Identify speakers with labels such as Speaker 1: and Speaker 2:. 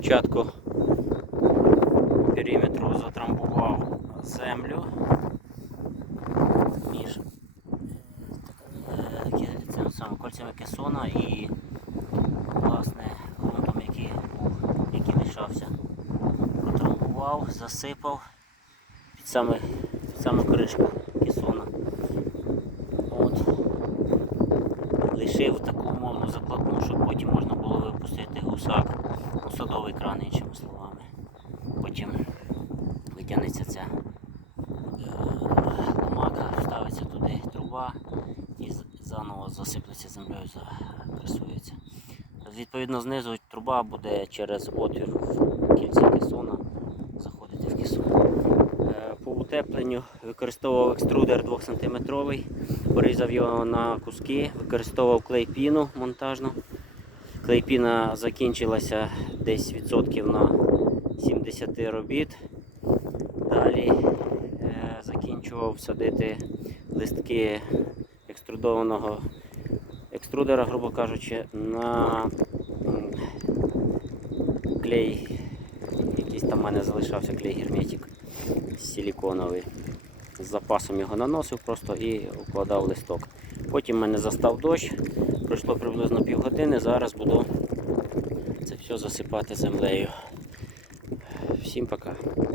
Speaker 1: спочатку периметру затрамбував землю між е, цим самим кольцями кесона і власне ґрунтом, який був, який лишався. Протрамбував, засипав під саме під саму кришку кесона. От. Лишив таку умовну закладну, щоб потім можна було садовий кран, іншими словами. Потім витягнеться ця е, ламака, ставиться туди труба і заново засиплеться землею, запресується. Відповідно, знизу труба буде через отвір в кільці кесона заходити в кесон. Е, По утепленню використовував екструдер 2 см, порізав його на куски, використовував клейпіну монтажну. Клейпіна закінчилася десь відсотків на 70 робіт. Далі е, закінчував садити листки екструдованого екструдера, грубо кажучи, на клей. Якийсь там в мене залишався клей герметик силіконовий. З запасом його наносив просто і укладав листок. Потім мене застав дощ, пройшло приблизно півгодини, зараз буду це все засипати землею. Всім пока.